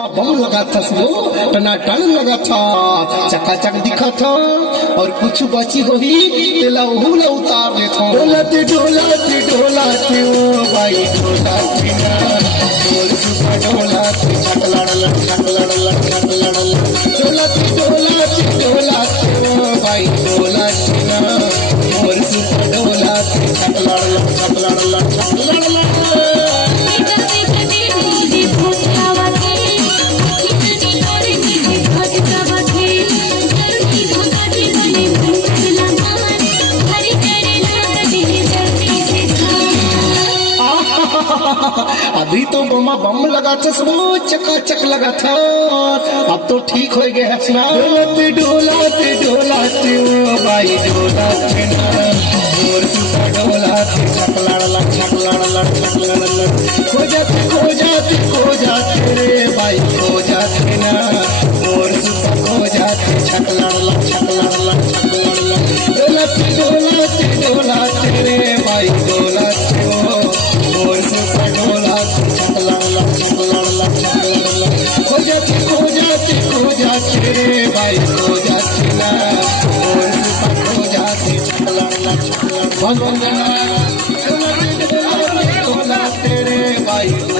बम लगा था वो टनाटन लगा था चकाचक दिखा था और कुछ बची होई तेला ओहुला उतार दे था डोलाते डोलाते डोलाते ओ भाई डोलाते ना बोल सुबह डोलाते छक लड़ डोलाते डोलाते डोलाते ओ भाई डोलाते ना बोल सुबह डोलाते छक लड़ अभी तो बमा बम लगा था सब चकाचक लगा था अब तो ठीक हो गया है डोलाते डोलाते डोलाते ओ भाई डोलाते ना और सुबह डोलाते छक लड़ खो जाते रे भाई खो जाते ना और सुबह खो जाते छक लड़ डोलाते डोलाते डोलाते रे भाई डोलाते ओ और सुबह डोलाते छक लड़ खो जाते रे भाई खो जाते ना और सुबह खो जाते छक लड़ डोलाते रे भाई।